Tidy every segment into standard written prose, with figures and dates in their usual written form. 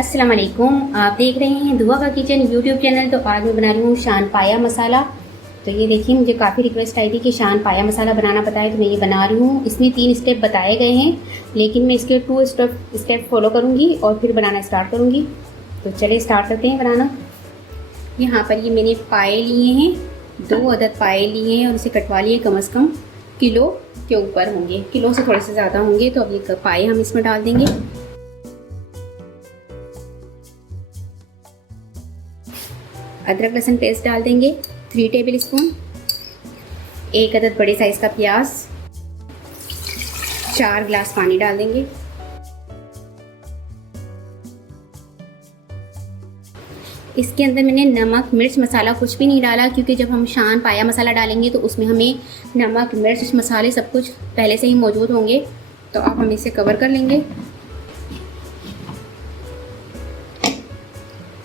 अस्सलाम वालेकुम। आप देख रहे हैं दुआ का किचन यूट्यूब चैनल। तो आज मैं बना रही हूँ शान पाया मसाला। तो ये देखिए, मुझे काफ़ी रिक्वेस्ट आई थी कि शान पाया मसाला बनाना बताए, तो मैं ये बना रही हूँ। इसमें 3 स्टेप बताए गए हैं, लेकिन मैं इसके 2 स्टेप फॉलो करूँगी और फिर बनाना स्टार्ट करूँगी। तो चलिए स्टार्ट करते हैं बनाना। यहाँ पर ये मैंने पाए लिए हैं, 2 अदद पाए लिए हैं और इसे कटवा लिए। कम से कम किलो के ऊपर होंगे, किलो से थोड़े से ज़्यादा होंगे। तो अब ये पाए हम इसमें डाल देंगे। अदरक लहसुन पेस्ट डाल देंगे 3 टेबल स्पून। 1 अदद बड़े साइज का प्याज। 4 गिलास पानी डाल देंगे। इसके अंदर मैंने नमक मिर्च मसाला कुछ भी नहीं डाला, क्योंकि जब हम शान पाया मसाला डालेंगे तो उसमें हमें नमक मिर्च मसाले सब कुछ पहले से ही मौजूद होंगे। तो अब हम इसे कवर कर लेंगे।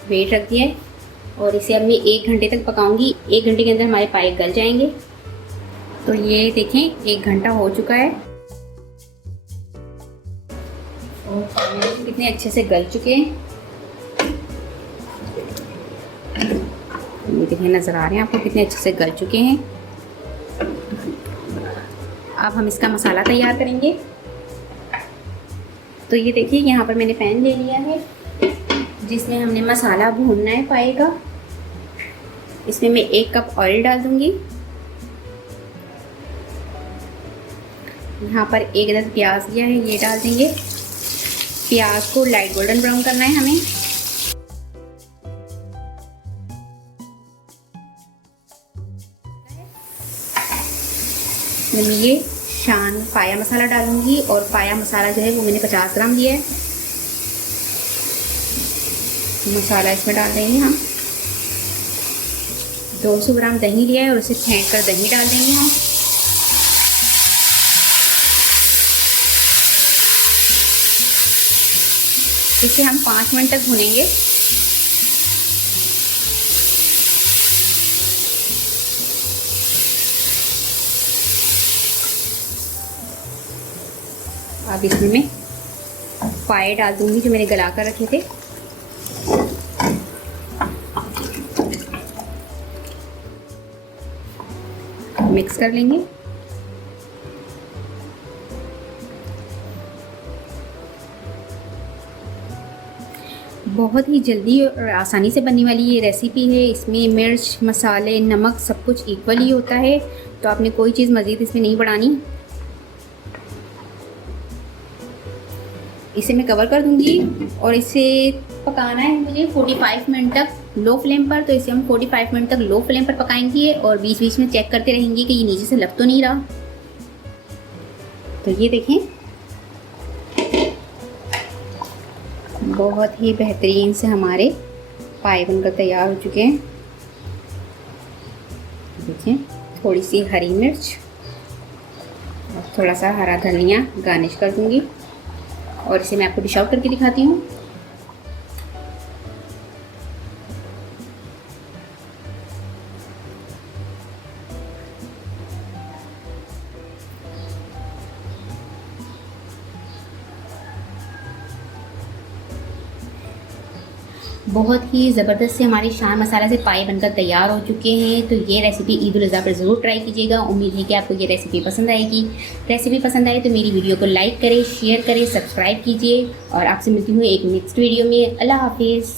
वेट रख दिया है और इसे अब मैं 1 घंटे तक पकाऊंगी। 1 घंटे के अंदर हमारे पाए गल जाएंगे। तो ये देखें, 1 घंटा हो चुका है और पाए कितने अच्छे से गल चुके हैं। ये देखें, नज़र आ रहे हैं आपको कितने अच्छे से गल चुके हैं। अब हम इसका मसाला तैयार करेंगे। तो ये देखिए, यहाँ पर मैंने पैन ले लिया है जिसमें हमने मसाला भूनना है पाए का। इसमें मैं 1 कप ऑयल डाल दूंगी। यहाँ पर 1 अदद प्याज लिया है, ये डाल देंगे। प्याज को लाइट गोल्डन ब्राउन करना है हमें। मैं ये शान पाया मसाला डालूंगी और पाया मसाला जो है वो मैंने 50 ग्राम लिया है। मसाला इसमें डाल देंगे हम। 200 ग्राम दही लिया है और उसे फेंट कर दही डाल देंगे हम। इसे हम 5 मिनट तक भूनेंगे। अब इसमें मैं पाए डाल दूंगी जो मैंने गला कर रखे थे। मिक्स कर लेंगे। बहुत ही जल्दी और आसानी से बनने वाली ये रेसिपी है। इसमें मिर्च मसाले नमक सब कुछ इक्वली होता है, तो आपने कोई चीज़ मज़ीद इसमें नहीं बढ़ानी। इसे मैं कवर कर दूंगी और इसे पकाना है मुझे 45 मिनट तक लो फ्लेम पर। तो इसे हम 45 मिनट तक लो फ्लेम पर पकाएंगे और बीच बीच में चेक करते रहेंगे कि ये नीचे से लग तो नहीं रहा। तो ये देखें, बहुत ही बेहतरीन से हमारे पाए बनकर तैयार हो चुके हैं। देखिए, थोड़ी सी हरी मिर्च और थोड़ा सा हरा धनिया गार्निश कर दूंगी और इसे मैं आपको डिश आउट करके दिखाती हूँ। बहुत ही ज़बरदस्त से हमारे शान मसाला से पाए बनकर तैयार हो चुके हैं। तो ये रेसिपी ईद उल अज़हा पर ज़रूर ट्राई कीजिएगा। उम्मीद है कि आपको ये रेसिपी पसंद आएगी। रेसिपी पसंद आए तो मेरी वीडियो को लाइक करें, शेयर करें, सब्सक्राइब कीजिए और आपसे मिलती हूँ एक नेक्स्ट वीडियो में। अल्लाह हाफिज़।